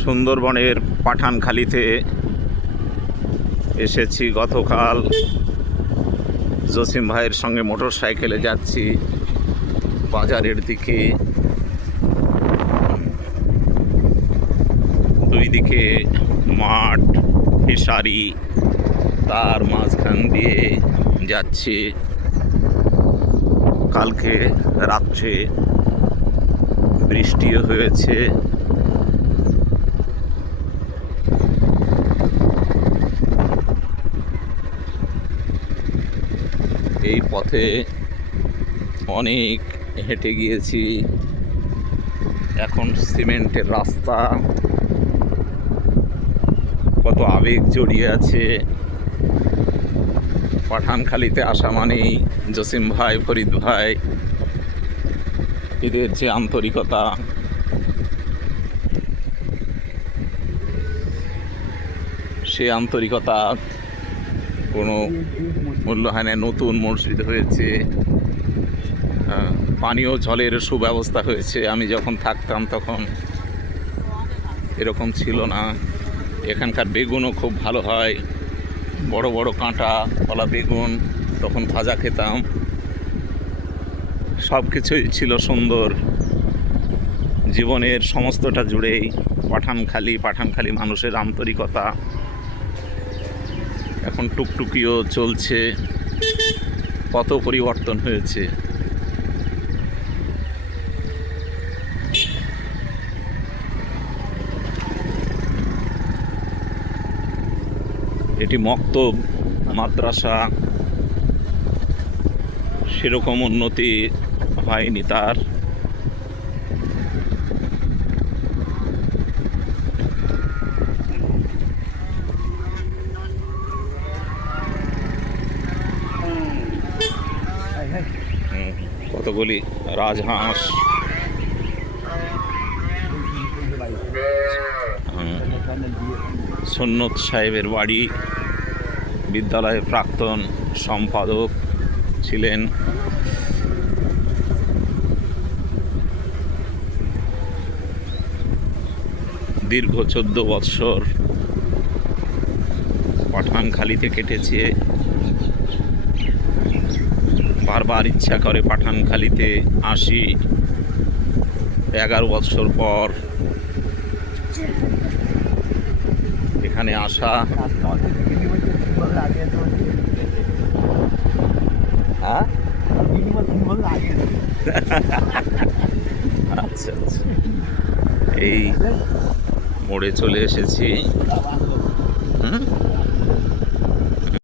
সুন্দরবনের পাঠানখালীতে এসেছি গতকাল। জসিম ভাইয়ের সঙ্গে মোটর সাইকেলে যাচ্ছি বাজারের দিকে। দুই দিকে মাঠ, ফিশারি, তার মাঝখান দিয়ে যাচ্ছি। কালকে রাত্রে বৃষ্টিও হয়েছে। এই পথে অনেক হেঁটে গিয়েছি। এখন সিমেন্টের রাস্তা, কত আবেগ জড়িয়ে আছে। পাঠানখালীতে আসা মানেই জসিম ভাই, ফরিদ ভাই, এদের যে আন্তরিকতা, সে আন্তরিকতা কোনো মূল্য হয় না। নতুন মসজিদ হয়েছে, পানীয় জলের সুব্যবস্থা হয়েছে। আমি যখন থাকতাম তখন এরকম ছিল না। এখানকার বেগুনও খুব ভালো হয়, বড় বড় কাঁটা কলা বেগুন, তখন ভাজা খেতাম। সব কিছুই ছিল সুন্দর। জীবনের সমস্তটা জুড়েই পাঠানখালী মানুষের আন্তরিকতা। এখন টুকটুকিও চলছে, কত পরিবর্তন হয়েছে। এটি মক্তব মাদ্রাসা, সেরকম উন্নতি হয়নি তার। কতগুলি রাজহাঁস, সুন্নত সাহেবের বাড়ি, বিদ্যালয়ের প্রাক্তন সম্পাদক ছিলেন। দীর্ঘ 14 বৎসর পাঠানখালীতে কেটেছে। বারবার ইচ্ছা করে পাঠানখালীতে আসি। 11 বৎসর পর এখানে আসা। হ্যাঁ, আচ্ছা আচ্ছা, এই মোড়ে চলে এসেছি।